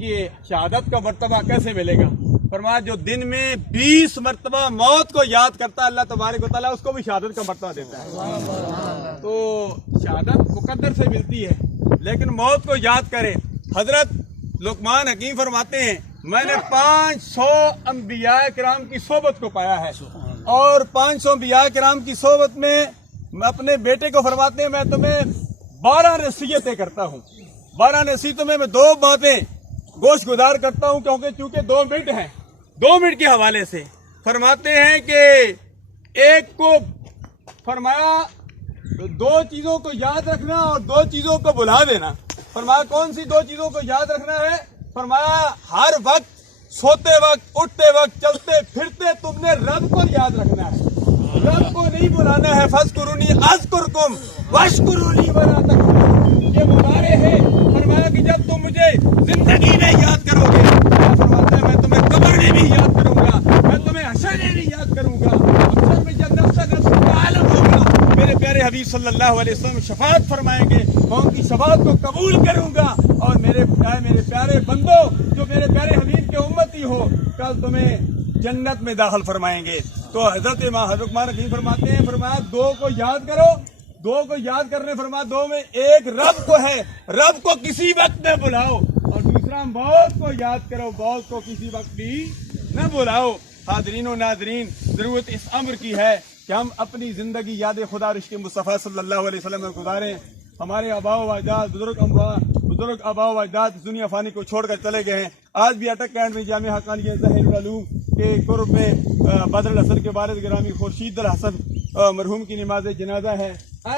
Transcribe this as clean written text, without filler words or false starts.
یہ شہادت کا مرتبہ کیسے ملے گا؟ فرمایا جو دن میں 20 مرتبہ موت کو یاد کرتا ہے اللہ تبارک و تعالیٰ اس کو بھی شہادت کا مرتبہ دیتا ہے۔ تو شہادت مقدر سے ملتی ہے لیکن موت کو یاد کرے۔ حضرت لقمان حکیم فرماتے ہیں میں نے 500 انبیاء کرام کی صحبت کو پایا ہے اور 500 انبیاء کرام کی صحبت میں اپنے بیٹے کو فرماتے ہیں میں تمہیں 12 نصیحتیں کرتا ہوں۔ 12 نصیحتوں میں 2 باتیں گوش گزار کرتا ہوں چونکہ 2 منٹ ہیں۔ 2 منٹ کے حوالے سے فرماتے ہیں کہ ایک کو فرمایا 2 چیزوں کو یاد رکھنا اور 2 چیزوں کو بھلا دینا۔ فرمایا کون سی 2 چیزوں کو یاد رکھنا ہے؟ فرمایا ہر وقت سوتے وقت اٹھتے وقت چلتے پھرتے تم نے رب کو یاد رکھنا ہے، رب کو نہیں بلانا ہے۔ فاذکرونی اذکرکم واشکرونی ولا تکفرون، یہ مظاہرے ہیں۔ فرمایا کہ جب تم مجھے زندگی میں یاد کرو گے، فرماتا ہے میں تمہیں قبر میں بھی یاد کروں گا، میں تمہیں حشر میں بھی یاد کروں گا، حشر میں جب نفس کا عالم ہوگا میرے پیارے حبیب صلی اللہ علیہ وسلم شفاعت فرمائیں گے، میں ان کی شفاعت کو قبول کروں گا اور میرے پیارے بندوں جو میرے پیارے حبیب کے امتی ہو کل تمہیں جنت میں داخل فرمائیں گے۔ تو حضرت لقمان حکیم فرماتے ہیں فرمایا 2 کو یاد کرو، 2 کو یاد کرنے فرمایا 2 میں ایک رب کو ہے، رب کو کسی وقت میں بلاؤ، اور دوسرا موت کو یاد کرو، موت کو کسی وقت بھی نہ بلاؤ۔ حاضرین و ناظرین، ضرورت اس امر کی ہے کہ ہم اپنی زندگی یاد خدا رشک مصطفیٰ صلی اللہ علیہ وسلم میں گزاریں۔ ہمارے آباء و اجداد بزرگ آباء و اجداد دنیا فانی کو چھوڑ کر چلے گئے ہیں۔ آج بھی اٹک کینٹ میں جامعہ حقانیہ ظاہر العلوم کے قرب میں بدر الحسن کے والد گرامی خورشید الحسن مرحوم کی نماز جنازہ ہے۔